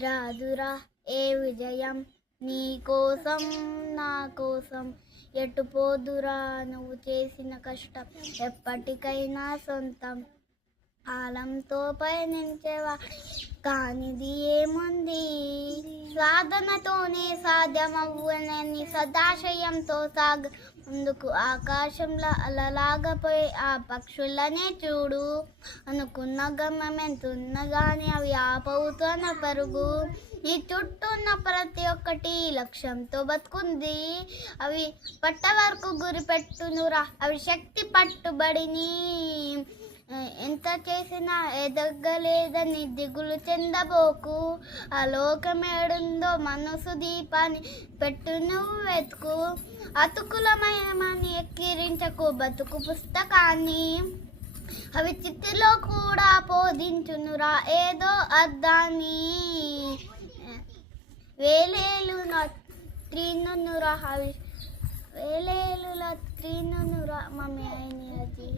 రాదురా ఏ విజయం నీ కోసం నా కోసం ఎటు పోదురా నువ్వు చేసిన కష్టం ఎప్పటికైనా సొంతం కాలంతో పయనించేవా కానిది ఏముంది సాధనతోనే సాధ్యమవ్వనని సదాశయంతో ముందుకు ఆకాశంలో అలలాగపోయి ఆ పక్షులనే చూడు అనుకున్న గమ్యం ఎంతున్నా కానీ అవి ఆపవుతున్న పరుగు ఈ చుట్టూ ఉన్న ప్రతి ఒక్కటి లక్ష్యంతో బతుకుంది అవి పట్ట వరకు గురి పెట్టునురా అవి శక్తి పట్టుబడిని ఎంత చేసినా ఎదగలేదని దిగులు చెందబోకు ఆ లోకమేడుందో మనసు దీపాన్ని పెట్టు నువ్వు వెతుకు అతుకులమయమని ఎక్కిరించకు బతుకు పుస్తకాన్ని అవి చిత్తులో కూడా బోధించునురా ఏదో అర్థాన్ని వేలేలున త్రీనురా అవి వేలేలుల త్రీనురా మమ్మీ అయినది